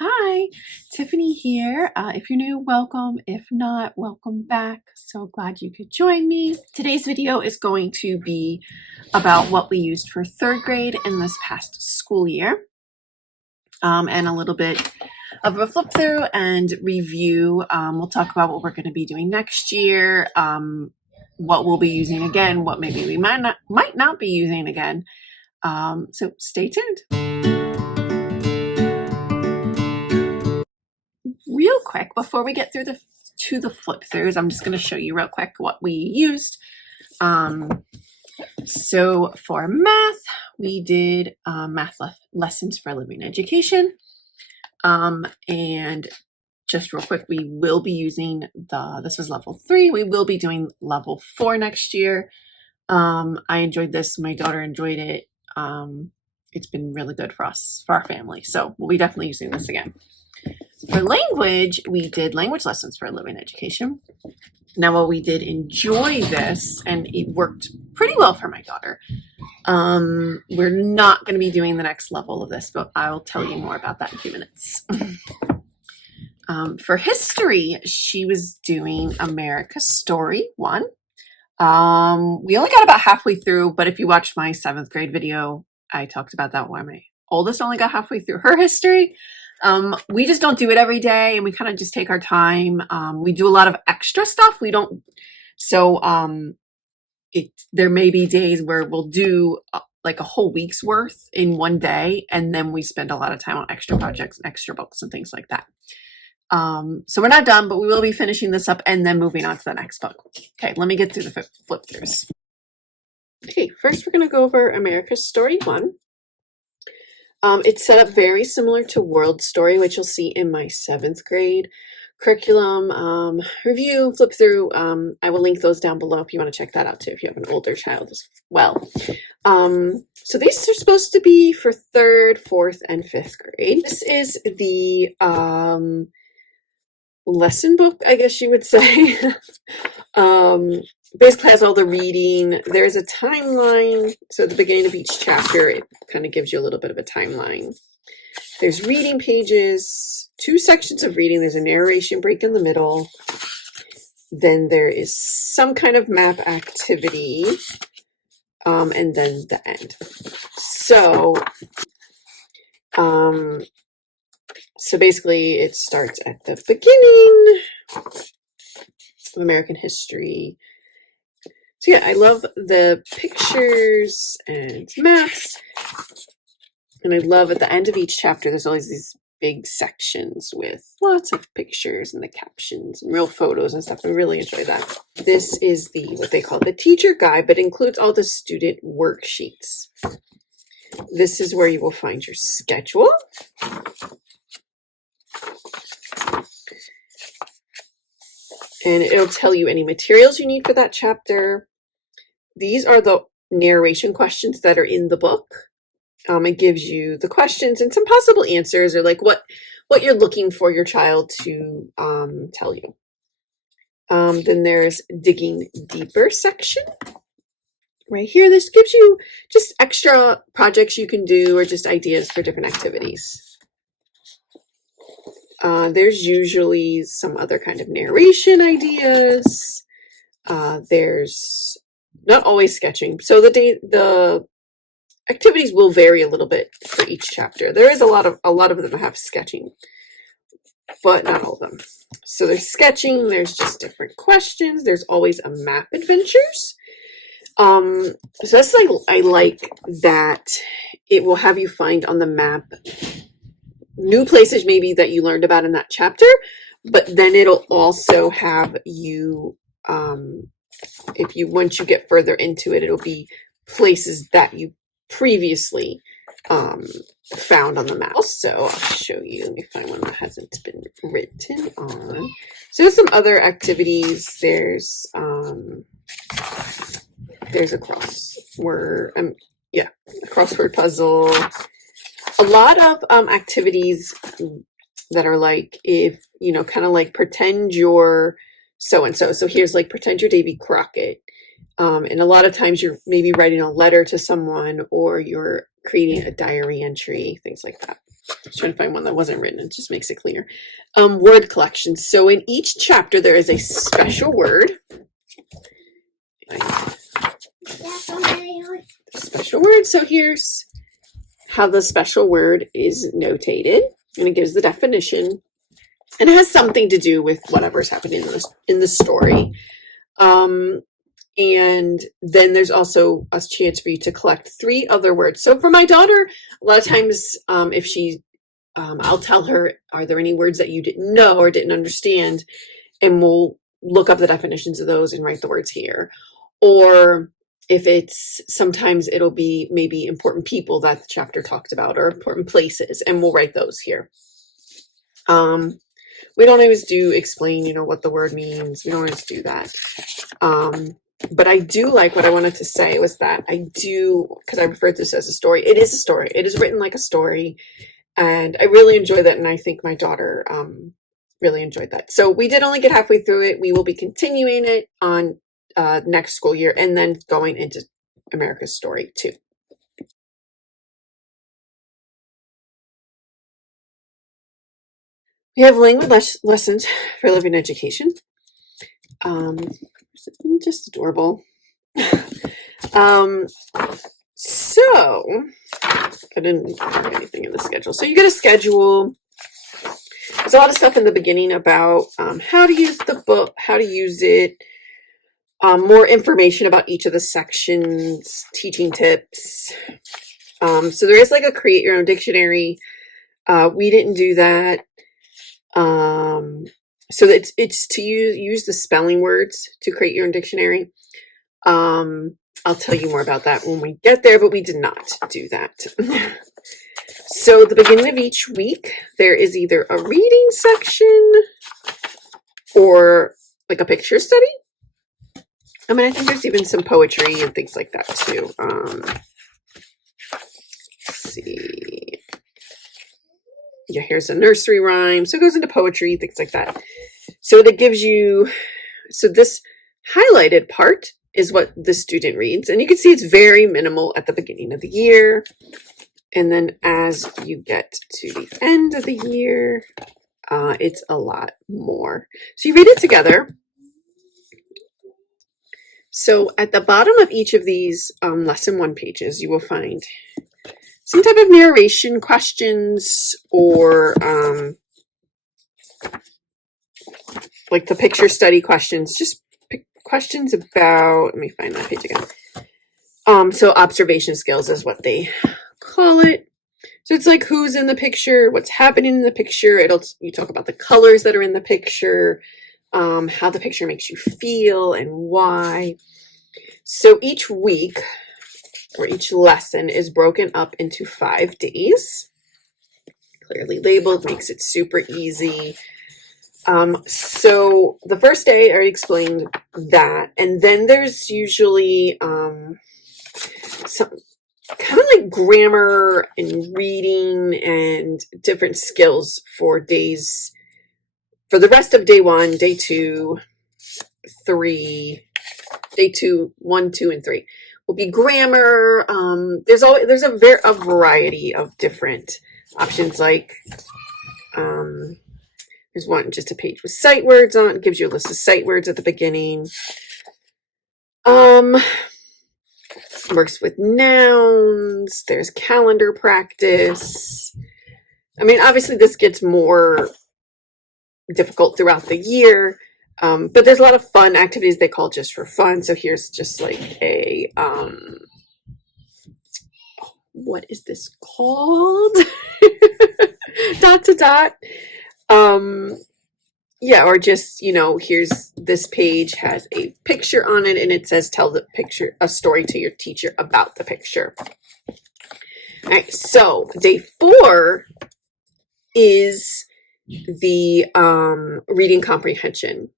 Hi, Tiffany here. If you're new, welcome. If not, welcome back. So glad you could join me. Today's video is going to be about what we used for third grade in this past school year, and a little bit of a flip through and review. We'll talk about what we're going to be doing next year, what we'll be using again, what maybe we might not be using again. So stay tuned. Real quick, before we get through the flip throughs, I'm just going to show you real quick what we used. So for math, we did math lessons for living education. And just real quick, we will be using this was level 3. We will be doing level 4 next year. I enjoyed this. My daughter enjoyed it. It's been really good for us, for our family. So we'll be definitely using this again. For language, we did language lessons for living education. Now, while we did enjoy this, and it worked pretty well for my daughter, we're not going to be doing the next level of this, but I will tell you more about that in a few minutes. For history, she was doing America's Story 1. We only got about halfway through, but if you watched my 7th grade video, I talked about that one. My oldest only got halfway through her history. We just don't do it every day, and we kind of just take our time. We do a lot of extra stuff. We don't, so there may be days where we'll do like a whole week's worth in one day, and then we spend a lot of time on extra projects and extra books and things like that. So we're not done, but we will be finishing this up and then moving on to the next book. Okay, let me get through the flip throughs. Okay, first we're going to go over America's Story 1. It's set up very similar to World Story, which you'll see in my 7th grade curriculum review, flip through. I will link those down below if you want to check that out too, if you have an older child as well. So these are supposed to be for 3rd, 4th, and 5th grade. This is the lesson book, I guess you would say. Basically has all the reading. There's a timeline. So at the beginning of each chapter, it kind of gives you a little bit of a timeline. There's reading pages, 2 sections of reading. There's a narration break in the middle. Then there is some kind of map activity. And then the end. So basically it starts at the beginning of American history. So yeah, I love the pictures and maps. And I love at the end of each chapter, there's always these big sections with lots of pictures and the captions and real photos and stuff. I really enjoy that. This is what they call the teacher guide, but includes all the student worksheets. This is where you will find your schedule. And it'll tell you any materials you need for that chapter. These are the narration questions that are in the book. It gives you the questions and some possible answers, or like what you're looking for your child to tell you. Then there's digging deeper section. Right here, this gives you just extra projects you can do or just ideas for different activities. There's usually some other kind of narration ideas. There's not always sketching. So the activities will vary a little bit for each chapter. There is a lot of them have sketching, but not all of them. So there's sketching, there's just different questions. There's always a map adventures. So that's like, I like that it will have you find on the map new places maybe that you learned about in that chapter, but then it'll also have you, once you get further into it, it'll be places that you previously found on the map. So I'll show you. Let me find one that hasn't been written on. So there's some other activities. There's a crossword, a crossword puzzle. A lot of activities that are like, if kind of like pretend you're so-and-so. So here's like pretend you're Davy Crockett. And a lot of times you're maybe writing a letter to someone, or you're creating a diary entry, things like that. was trying to find one that wasn't written. It just makes it cleaner. Word collections. So in each chapter, there is a special word. Special word. So here's how the special word is notated, and it gives the definition, and it has something to do with whatever's happening in the story. And then there's also a chance for you to collect 3 other words. So for my daughter, a lot of times, if she, I'll tell her, are there any words that you didn't know or didn't understand? And we'll look up the definitions of those and write the words here. Or if it's, sometimes it'll be maybe important people that the chapter talked about or important places, and we'll write those here. We don't always do explain, what the word means. We don't always do that. But I do like, what I wanted to say was that I do, because I referred to this as a story. It is a story. It is written like a story. And I really enjoy that. And I think my daughter really enjoyed that. So we did only get halfway through it. We will be continuing it on next school year, and then going into America's Story too. We have language lessons for living education. Just adorable. So I didn't have anything in the schedule. So you get a schedule. There's a lot of stuff in the beginning about how to use the book, how to use it, more information about each of the sections, teaching tips. So there is like a create your own dictionary. We didn't do that. So it's to use the spelling words to create your own dictionary. I'll tell you more about that when we get there, but we did not do that. So at the beginning of each week, there is either a reading section or like a picture study. I mean, I think there's even some poetry and things like that too. Let's see. Yeah, here's a nursery rhyme. So it goes into poetry, things like that. So that gives you, so this highlighted part is what the student reads. And you can see it's very minimal at the beginning of the year. And then as you get to the end of the year, it's a lot more. So you read it together. So at the bottom of each of these lesson 1 pages, you will find some type of narration questions, or like the picture study questions, just questions about, let me find that page again. So observation skills is what they call it. So it's like who's in the picture, what's happening in the picture. You talk about the colors that are in the picture, how the picture makes you feel and why. So each week, or each lesson, is broken up into 5 days. Clearly labeled, makes it super easy. So the first day, I already explained that. And then there's usually some kind of like grammar and reading and different skills for days, for the rest of day 1, day 2, 3, day 2, 1, 2, and 3 will be grammar. There's a variety of different options. Like there's one, just a page with sight words on it. Gives you a list of sight words at the beginning. Works with nouns. There's calendar practice. I mean, obviously this gets more difficult throughout the year. But there's a lot of fun activities they call just for fun. So here's just like a, what is this called? Dot to dot. Yeah, or just, here's this page has a picture on it, and it says tell the picture, a story to your teacher about the picture. All right, so day 4 is the reading comprehension.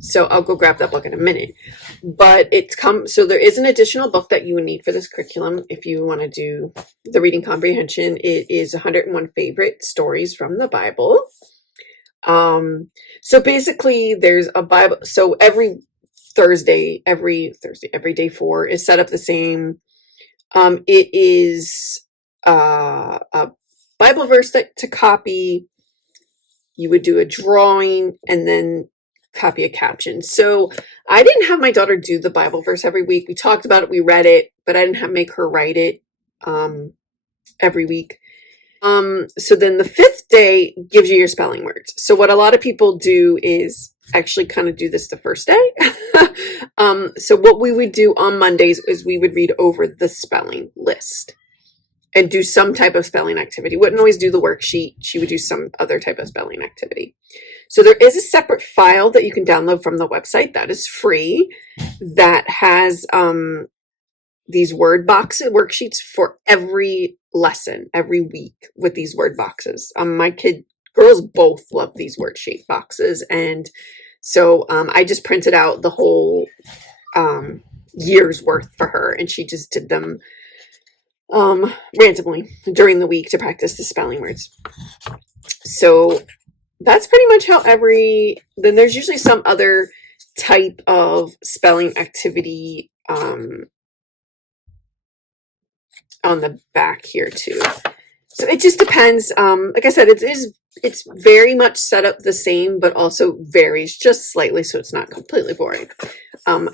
So I'll go grab that book in a minute. But so there is an additional book that you would need for this curriculum if you want to do the reading comprehension. It is 101 favorite stories from the Bible. So basically there's a Bible. So every day 4 is set up the same. It is a Bible verse to copy. You would do a drawing and then copy a caption. So I didn't have my daughter do the Bible verse every week. We talked about it, we read it, but I didn't make her write it every week. So then the 5th day gives you your spelling words. So what a lot of people do is actually kind of do this the first day. So what we would do on Mondays is we would read over the spelling list and do some type of spelling activity. Wouldn't always do the worksheet. She would do some other type of spelling activity. So there is a separate file that you can download from the website that is free that has these word boxes, worksheets for every lesson, every week with these word boxes. My girls both love these worksheet boxes. And so I just printed out the whole year's worth for her, and she just did them randomly during the week to practice the spelling words. So that's pretty much how then there's usually some other type of spelling activity on the back here too. So it just depends. Like I said, it's very much set up the same, but also varies just slightly, so it's not completely boring.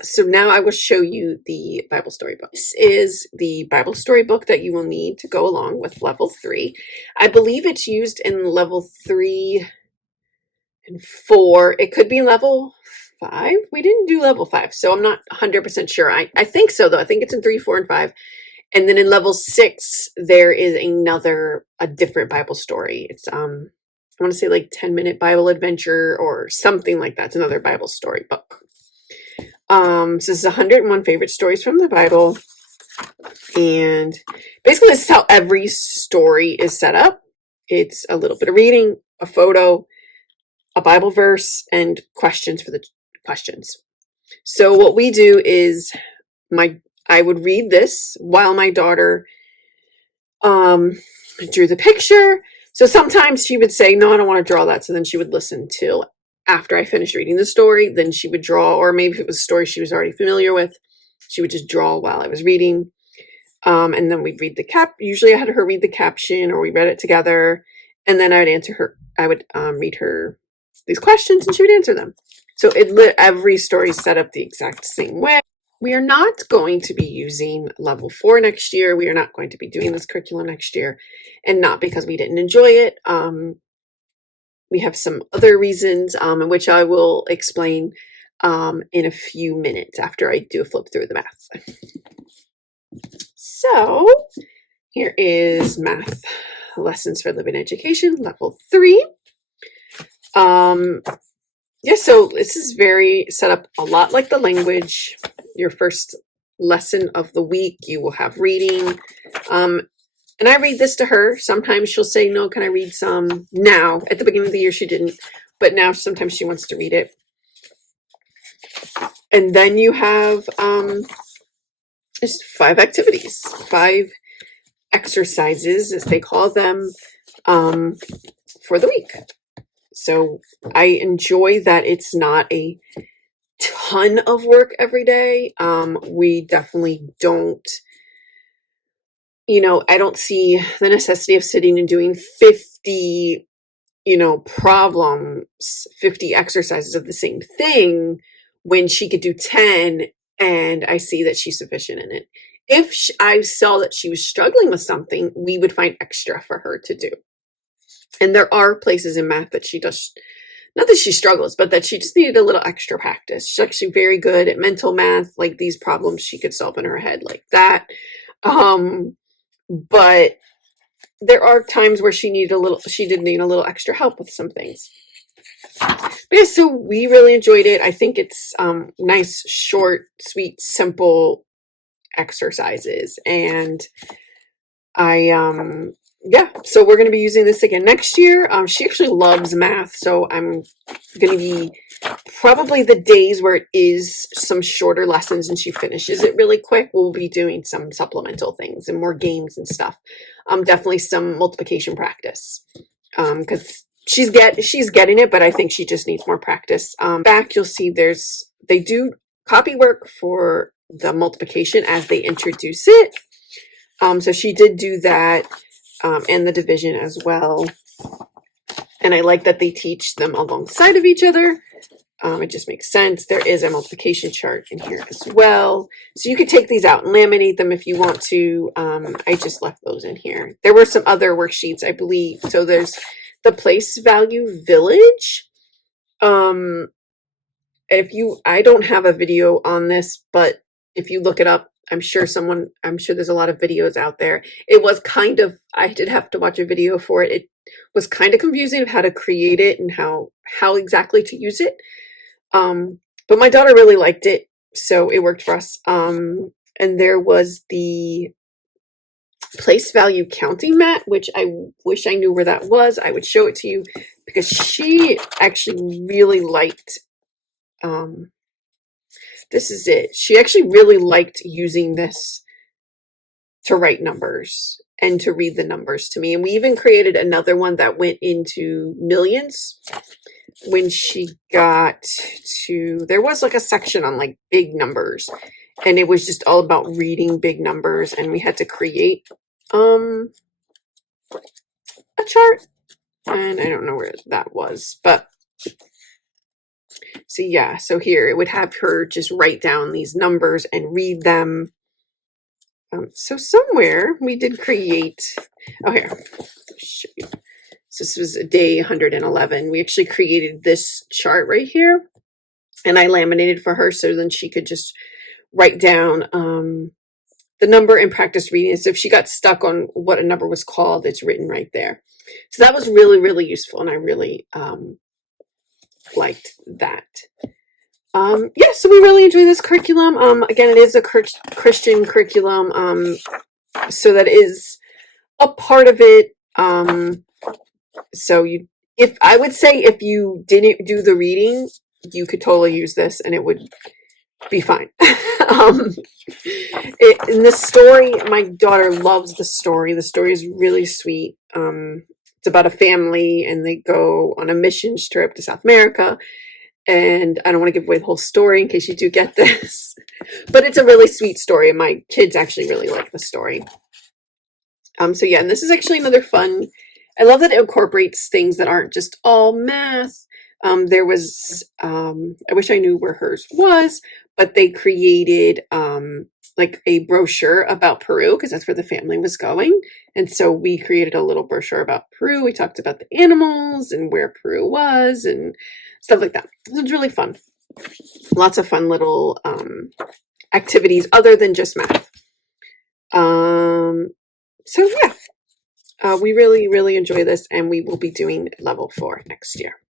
So now I will show you the Bible story book. This is the Bible story book that you will need to go along with level 3. I believe it's used in level 3 and 4. It could be level 5. We didn't do level 5, so I'm not 100% sure. I think so, though. I think it's in 3, 4, and 5. And then in level 6, there is a different Bible story. It's, I want to say like 10-minute Bible adventure or something like that. It's another Bible story book. So this is 101 favorite stories from the Bible. And basically this is how every story is set up. It's a little bit of reading, a photo, a Bible verse, and questions for the questions. So what we do is I would read this while my daughter drew the picture. So sometimes she would say, no, I don't want to draw that. So then she would listen till after I finished reading the story. Then she would draw, or maybe if it was a story she was already familiar with, she would just draw while I was reading. And then we'd read usually I had her read the caption, or we read it together. And then I would read her these questions and she would answer them. So every story is set up the exact same way. We are not going to be using level 4 next year. We are not going to be doing this curriculum next year, and not because we didn't enjoy it. We have some other reasons, in which I will explain in a few minutes after I do a flip through the math. So here is math lessons for living education, level 3. Yeah, so this is very set up a lot like the language. Your first lesson of the week, you will have reading. And I read this to her. Sometimes she'll say, no, can I read some now? At the beginning of the year, she didn't. But now sometimes she wants to read it. And then you have just 5 activities, 5 exercises, as they call them, for the week. So I enjoy that it's not a ton of work every day. We definitely don't, I don't see the necessity of sitting and doing 50, problems, 50 exercises of the same thing when she could do 10 and I see that she's sufficient in it. If I saw that she was struggling with something, we would find extra for her to do. And there are places in math that she does, not that she struggles, but that she just needed a little extra practice. She's actually very good at mental math, like these problems she could solve in her head like that. But there are times where she did need a little extra help with some things. But yeah, so we really enjoyed it. I think it's nice, short, sweet, simple exercises. And so we're going to be using this again next year. She actually loves math, so I'm going to be probably the days where it is some shorter lessons and she finishes it really quick. We'll be doing some supplemental things and more games and stuff. Definitely some multiplication practice, because she's getting it, but I think she just needs more practice. Back you'll see they do copy work for the multiplication as they introduce it. So she did do that. and the division as well. And I like that they teach them alongside of each other. It just makes sense. There is a multiplication chart in here as well. So you could take these out and laminate them if you want to. I just left those in here. There were some other worksheets, I believe. So there's the place value village. I don't have a video on this, but if you look it up, I'm sure there's a lot of videos out there. It was I did have to watch a video for it. It was kind of confusing of how to create it and how exactly to use it. But my daughter really liked it, so it worked for us. And there was the place value counting mat, which I wish I knew where that was. I would show it to you because she actually really liked, this is it. She actually really liked using this to write numbers and to read the numbers to me. And we even created another one that went into millions when she got to, there was like a section on like big numbers, and it was just all about reading big numbers, and we had to create a chart, and I don't know where that was, but so yeah, so here it would have her just write down these numbers and read them. So somewhere we did create, oh here, I'll show you. So this was day 111. We actually created this chart right here, and I laminated for her so then she could just write down the number and practice reading. So if she got stuck on what a number was called, it's written right there. So that was really, really useful, and I really liked that. Yeah, so we really enjoy this curriculum. Again, it is a Christian curriculum, so that is a part of it. So I would say if you didn't do the reading, you could totally use this and it would be fine. In the story, my daughter loves the story. The story is really sweet. It's about a family, and they go on a mission trip to South America. And I don't want to give away the whole story in case you do get this, but it's a really sweet story. And my kids actually really like the story. So yeah, and this is actually another fun. I love that it incorporates things that aren't just all math. There was, I wish I knew where hers was, but they created like a brochure about Peru because that's where the family was going. And so we created a little brochure about Peru. We talked about the animals and where Peru was and stuff like that. So it's really fun. Lots of fun little activities other than just math. So yeah, we really, really enjoy this, and we will be doing level 4 next year.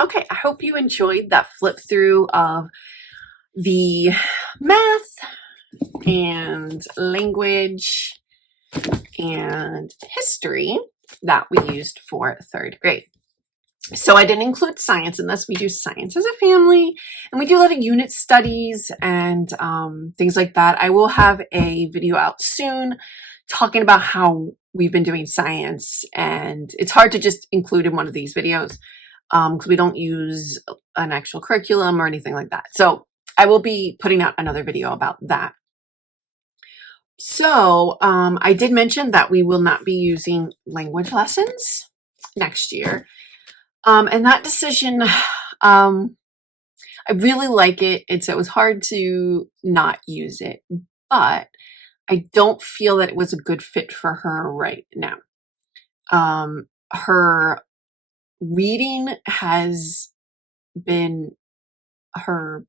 Okay, I hope you enjoyed that flip through of the math and language and history that we used for 3rd grade. So I didn't include science in this. We do science as a family, and we do a lot of unit studies and things like that. I will have a video out soon talking about how we've been doing science, and it's hard to just include in one of these videos because we don't use an actual curriculum or anything like that. So I will be putting out another video about that. So I did mention that we will not be using language lessons next year. And that decision, I really like it. It was hard to not use it, but I don't feel that it was a good fit for her right now. Her reading has been, her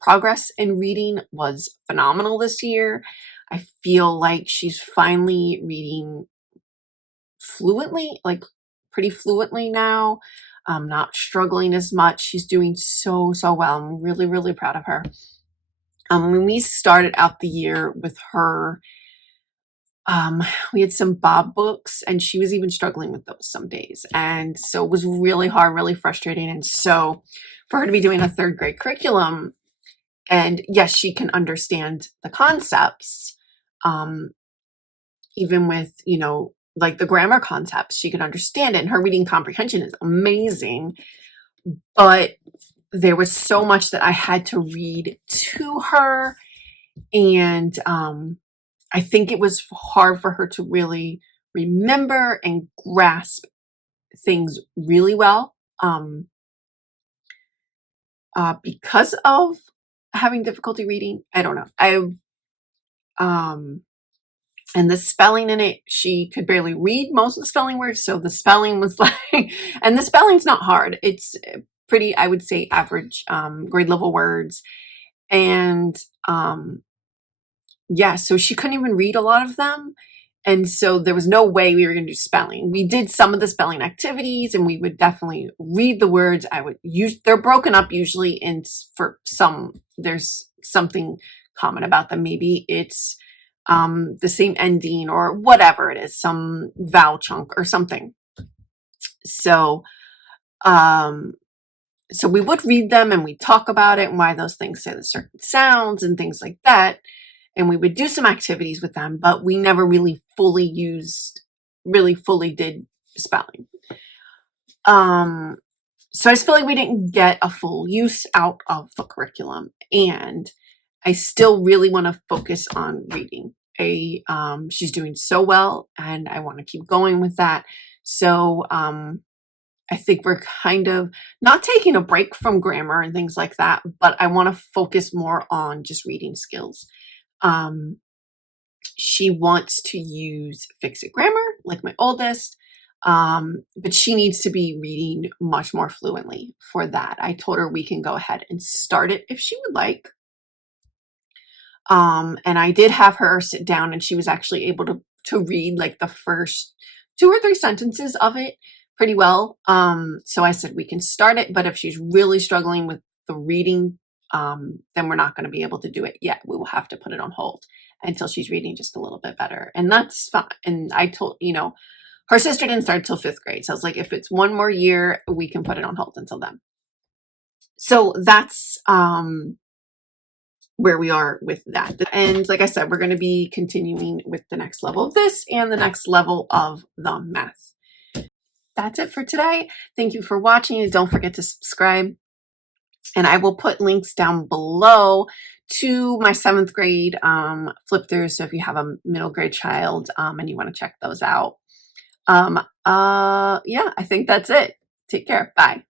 progress in reading was phenomenal this year. I feel like she's finally reading fluently, like pretty fluently now. Not struggling as much. She's doing so well. I'm really, really proud of her. When we started out the year with her, we had some Bob books, and she was even struggling with those some days. And so it was really hard, really frustrating. And so for her to be doing a 3rd grade curriculum, and yes, she can understand the concepts, even with, like the grammar concepts, she can understand it. And her reading comprehension is amazing. But there was so much that I had to read to her. And I think it was hard for her to really remember and grasp things really well, because of having difficulty reading. I don't know. Um, and the spelling in it, she could barely read most of the spelling words. So the spelling was like, and the spelling's not hard. It's pretty, I would say, average, grade level words. And, yeah, so she couldn't even read a lot of them. And so there was no way we were going to do spelling. We did some of the spelling activities and we would definitely read the words. I would use, they're broken up usually in, for some, there's something common about them. Maybe it's the same ending or whatever it is, some vowel chunk or something. So, so we would read them and we'd talk about it and why those things say the certain sounds and things like that. And we would do some activities with them, but we never really fully did spelling. So I just feel like we didn't get a full use out of the curriculum, and I still really want to focus on reading. She's doing so well and I want to keep going with that. So, I think we're kind of not taking a break from grammar and things like that, but I want to focus more on just reading skills. She wants to use Fix-It Grammar, like my oldest, but she needs to be reading much more fluently for that. I told her we can go ahead and start it if she would like. And I did have her sit down and she was actually able to read like the first 2 or 3 sentences of it pretty well. So I said, we can start it, but if she's really struggling with the reading, then we're not going to be able to do it yet. We will have to put it on hold until she's reading just a little bit better. And that's fine. And I told, her sister didn't start till 5th grade. So I was like, if it's 1 more year, we can put it on hold until then. So that's, where we are with that. And like I said, we're going to be continuing with the next level of this and the next level of the math. That's it for today. Thank you for watching, and don't forget to subscribe. And I will put links down below to my 7th grade flip through. So if you have a middle grade child and you want to check those out. Yeah, I think that's it. Take care. Bye.